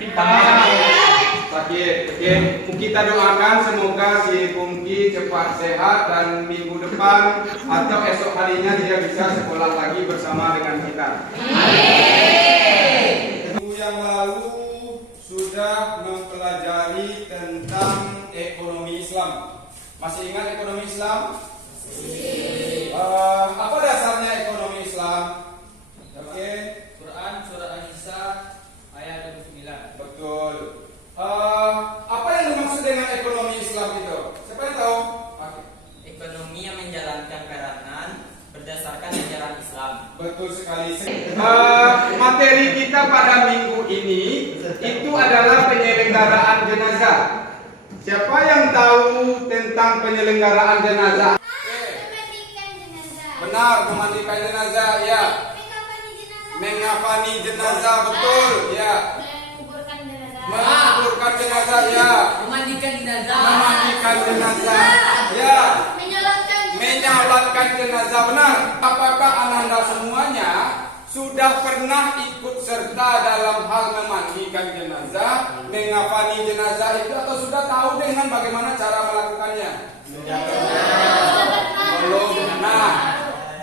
Sakit. Oke, kita doakan semoga si Pungki cepat sehat dan minggu depan atau esok harinya dia bisa sekolah lagi bersama dengan kita. Minggu yang lalu sudah mempelajari tentang ekonomi Islam. Masih ingat ekonomi Islam? Apa dasarnya ekonomi Islam? Oke. Quran surah An-Nisa ayat 29. Betul. Apa yang dimaksud dengan ekonomi Islam itu? Siapa yang tahu? Oke. Ekonomi yang menjalankan peranan berdasarkan ajaran Islam. Betul sekali. Materi kita pada minggu ini itu adalah penyelenggaraan jenazah. Siapa yang tahu tentang penyelenggaraan jenazah? Memandikan jenazah. Benar, memandikan jenazah, ya. Mengafani jenazah, betul, ya. Menguburkan jenazah. Menguburkan jenazah, ya. Memandikan jenazah. Memandikan jenazah, ya. Menyolatkan jenazah, benar. Apakah ananda semuanya sudah pernah ikut serta dalam hal memandikan jenazah, mengafani jenazah itu, atau sudah tahu dengan bagaimana cara melakukannya? Belum. Nah,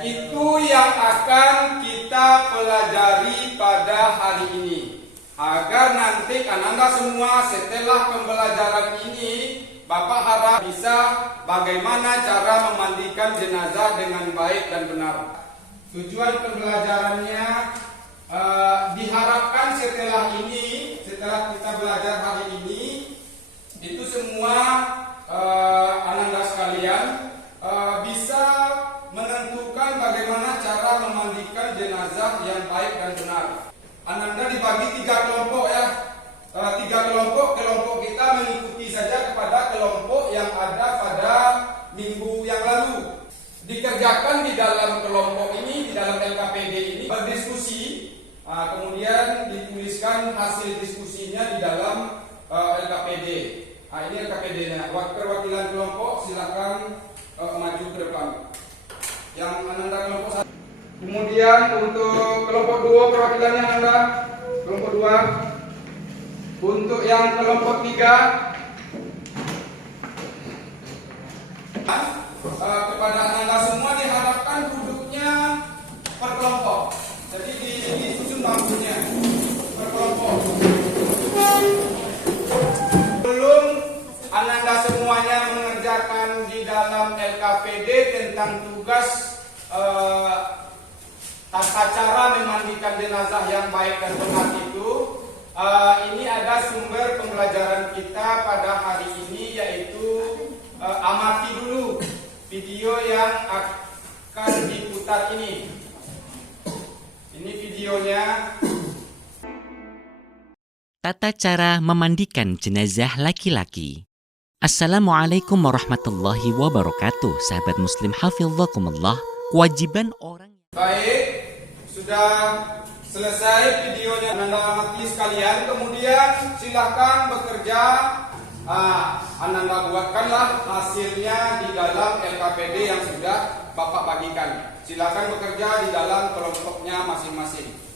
itu yang akan kita pelajari pada hari ini. Agar nanti ananda semua setelah pembelajaran ini, Bapak harap bisa bagaimana cara memandikan jenazah dengan baik dan benar. Tujuan pembelajarannya diharapkan setelah kita belajar hari ini, itu semua ananda sekalian bisa menentukan bagaimana cara memandikan jenazah yang baik dan benar. Ananda dibagi 3 kelompok, ya. 3 kelompok. Kelompok kita mengikuti saja kepada kelompok yang ada pada minggu yang lalu. Dikerjakan di dalam kelompok ini, di dalam LKPD ini, berdiskusi, kemudian dituliskan hasil diskusinya di dalam LKPD. Ini LKPD-nya. Perwakilan kelompok silakan maju ke depan. Yang ananda kelompok 1. Kemudian untuk kelompok 2 perwakilannya Anda, kelompok 2. Untuk yang kelompok 3, kepada ananda semua diharapkan duduknya per kelompok. Jadi disusun bangkunya per kelompok. Belum ananda semuanya mengerjakan di dalam LKPD tentang tugas tata cara memandikan jenazah yang baik dan benar itu, ini ada sumber pembelajaran kita pada hari ini, yaitu amati dulu video yang akan diputar ini. Ini videonya. Tata cara memandikan jenazah laki-laki. Assalamualaikum warahmatullahi wabarakatuh. Sahabat muslim hafizakumullah. Kewajiban orang. Baik, sudah selesai videonya ananda amati sekalian. Kemudian silahkan bekerja. Ananda buatkanlah hasilnya di dalam LKPD yang sudah Bapak bagikan. Silakan bekerja di dalam kelompoknya masing-masing.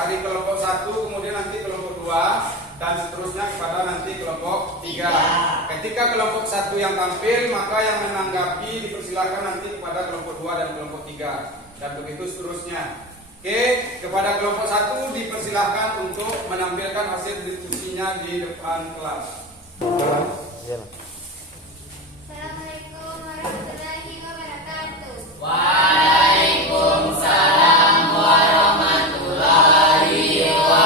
Dari kelompok 1, kemudian nanti kelompok 2, dan seterusnya kepada nanti kelompok 3. Ketika kelompok 1 yang tampil, maka yang menanggapi dipersilakan nanti kepada kelompok 2 dan kelompok 3, dan begitu seterusnya. Oke, kepada kelompok 1 dipersilakan untuk menampilkan hasil diskusinya di depan kelas. Assalamualaikum warahmatullahi wabarakatuh. Waalaikumsalam warahmatullahi wabarakatuh.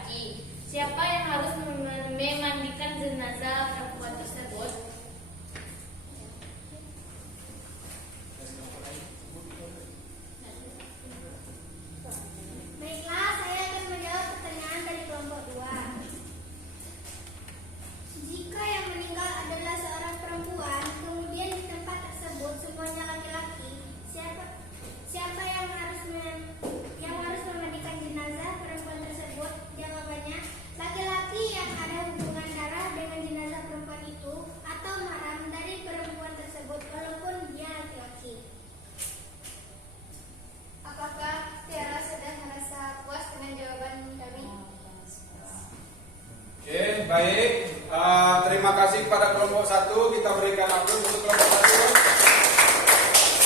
laki-laki. Siapa yang harus memandikan jenazah perempuan tersebut? Baiklah, saya akan menjawab pertanyaan dari kelompok 2. Jika yang meninggal adalah seorang perempuan, kemudian di tempat tersebut semuanya laki-laki, siapa yang harus memandikan jenazah perempuan tersebut? Jawabannya, laki-laki yang ada hubungan darah dengan jenazah perempuan itu atau mahram dari perempuan tersebut walaupun dia laki-laki. Apakah Tiara sudah merasa puas dengan jawaban kami? Oke, baik. Terima kasih kepada kelompok 1. Kita berikan aplaus untuk kelompok 1.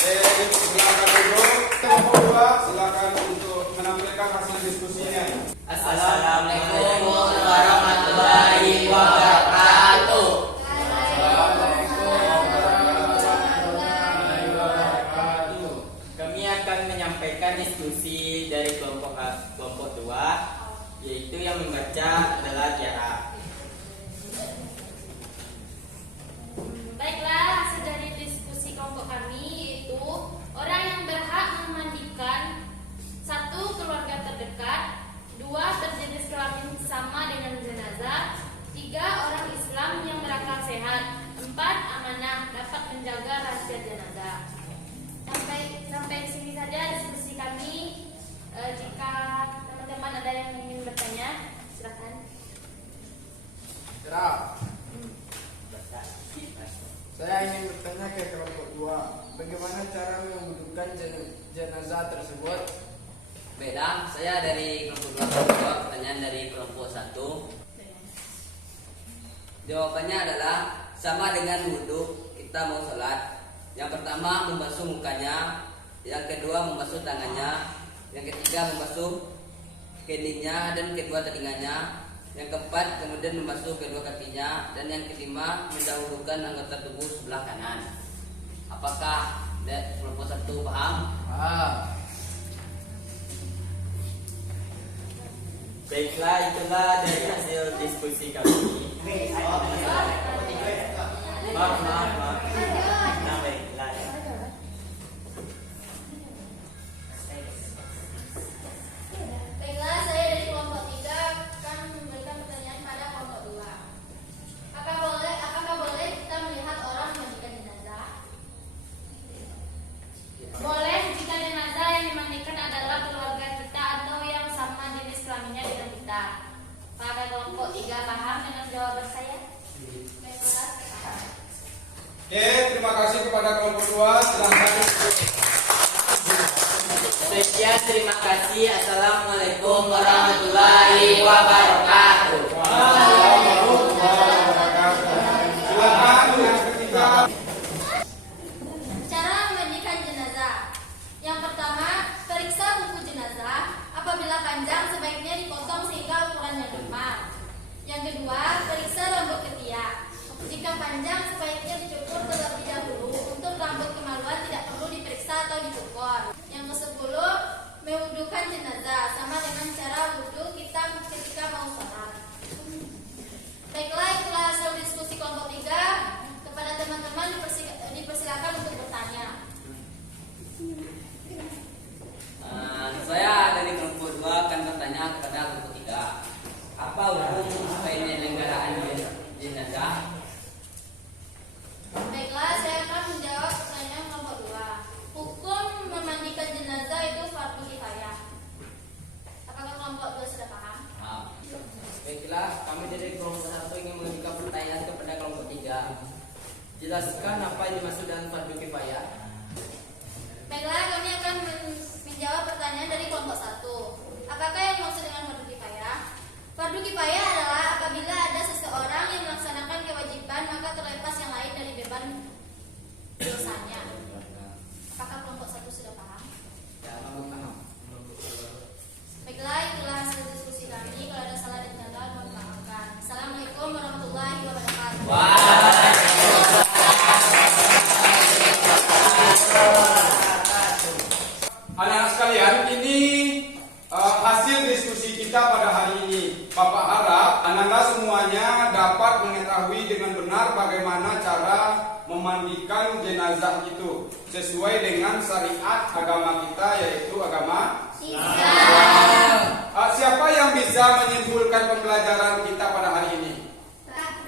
Silakan duduk. Kelompok 2, silakan untuk menampilkan hasil diskusinya. Assalamualaikum warahmatullahi wabarakatuh. Kami akan menyampaikan diskusi dari kelompok 2, yaitu yang membaca adalah Tiara. Baiklah, hasil dari diskusi kelompok kami yaitu orang yang berhak memandikan: 1. Keluarga terdekat, 2. Berjenis kelamin sama dengan jenazah, 3. Orang Islam yang berakal sehat, 4. Amanah, dapat menjaga rahasia jenazah. Sampai di sini saja diskusi kami. Jika teman-teman ada yang ingin bertanya, silakan. Saya ingin bertanya ke kelompok 2, bagaimana cara mewudukan jenazah tersebut? Beda, saya dari kelompok 2, pertanyaan dari kelompok 1. Jawabannya adalah sama dengan wudhu kita mau sholat. Yang pertama membasuh mukanya, yang kedua membasuh tangannya, yang ketiga membasuh keningnya dan kedua telinganya, yang keempat kemudian membasuh kedua kakinya, dan yang kelima mendahulukan anggota tubuh sebelah kanan. Apakah kelompok 1 paham? Baiklah, itulah dari hasil diskusi kami. Maaf. Nah, baiklah ya. Baiklah, saya dari kelompok 3 akan memberikan pertanyaan pada kelompok 2. Apakah boleh kita melihat orang memandikan jenazah? Boleh jika jenazah yang dimandikan adalah keluarga kita atau yang sama jenis kelaminnya dengan kita. Pada kelompok 3 paham dengan jawaban saya? Baiklah, paham. Oke, terima kasih kepada kelompok 2. Silakan. Sekian, terima kasih. Assalamualaikum warahmatullahi wabarakatuh. Silakan yang ketiga. Cara memandikan jenazah. Yang pertama, periksa buku jenazah. Apabila panjang, sebaiknya dipotong sehingga ukurannya normal. Yang kedua, periksa rambut ketiak. Jika panjang, sebaiknya dicukur terlebih dahulu. Untuk rambut kemaluan tidak perlu diperiksa atau dicukur. Yang ke-10, mewudukan jenazah. Sama dengan cara wudhu kita ketika mau sholat. Baiklah, itulah hasil diskusi kelompok 3. Kepada teman-teman dipersilakan untuk bertanya. Saya dari kelompok 2 akan bertanya kepada kelompok 3. Apa hukum penyelenggaraan jenazah? Baiklah, saya akan menjawab pertanyaan kelompok 2. Hukum memandikan jenazah itu fardu kifayah. Apakah kelompok 2 sudah paham? Baiklah, kami dari kelompok 1 ingin mengajukan pertanyaan kepada kelompok 3. Jelaskan apa yang dimaksud dengan fardu kifayah. Baiklah, kami akan menjawab pertanyaan dari kelompok 1. Apakah yang dimaksud dengan fardu kifayah? Fardu kifayah adalah apabila ada seseorang yang melaksanakan kewajiban, maka terlepas yang lain dari beban dosanya. Apakah kelompok 1 sudah paham? Ya, kami paham. Baiklah, itulah hasil diskusi kami. Kalau ada salah dan kata, mohon maafkan. Assalamualaikum warahmatullahi wabarakatuh. Anak-anak sekalian, ini hasil diskusi kita Ananda semuanya dapat mengetahui dengan benar bagaimana cara memandikan jenazah itu sesuai dengan syariat agama kita, yaitu agama Islam. Siapa yang bisa menyimpulkan pembelajaran kita pada hari ini?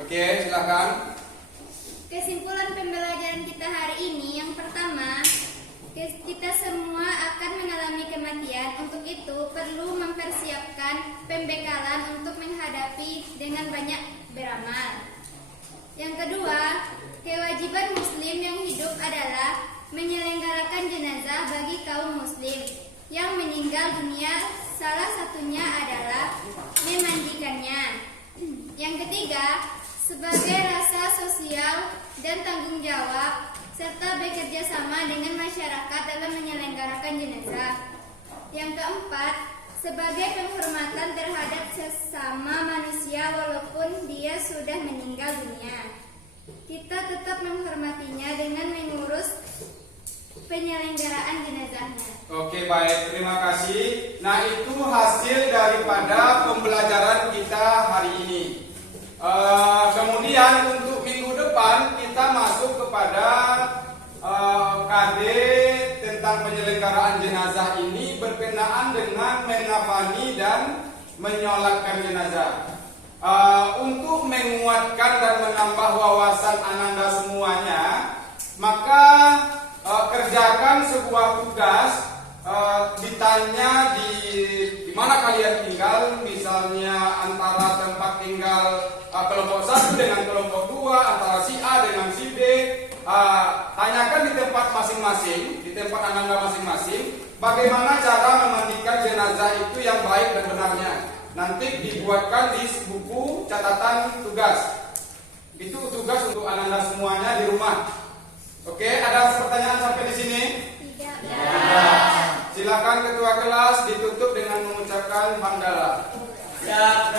Oke, silakan. Kesimpulan pembelajaran kita hari ini, yang pertama, kita semua akan mengalami kematian. Untuk itu perlu mempersiapkan pembekalan untuk menghadapi dengan banyak beramal. Yang kedua, kewajiban muslim yang hidup adalah menyelenggarakan jenazah bagi kaum muslim yang meninggal dunia. Salah satunya adalah memandikannya. Yang ketiga, sebagai rasa sosial dan tanggung jawab serta bekerja sama dengan masyarakat dalam menyelenggarakan jenazah. Yang keempat, sebagai penghormatan terhadap sesama manusia walaupun dia sudah meninggal dunia. Kita tetap menghormatinya dengan mengurus penyelenggaraan jenazahnya. Oke, baik, terima kasih. Nah, itu hasil daripada pembelajaran kita hari ini. Kemudian untuk minggu depan kita masuk kepada KD tentang penyelenggaraan jenazah ini berkenaan dengan menafani dan menyolatkan jenazah. Untuk menguatkan dan menambah wawasan Ananda semuanya, maka kerjakan sebuah tugas. Ditanya di mana kalian tinggal, misalnya antara tempat tinggal kelompok 1 dengan kelompok 2, antara si A dengan si B. Tanyakan di tempat masing-masing, di tempat Ananda masing-masing, bagaimana cara memandikan jenazah itu yang baik dan benarnya. Nanti dibuatkan di buku catatan tugas. Itu tugas untuk Ananda semuanya di rumah. Oke, ada pertanyaan sampai di sini? Silakan ketua kelas ditutup dengan mengucapkan hamdalah. Siap,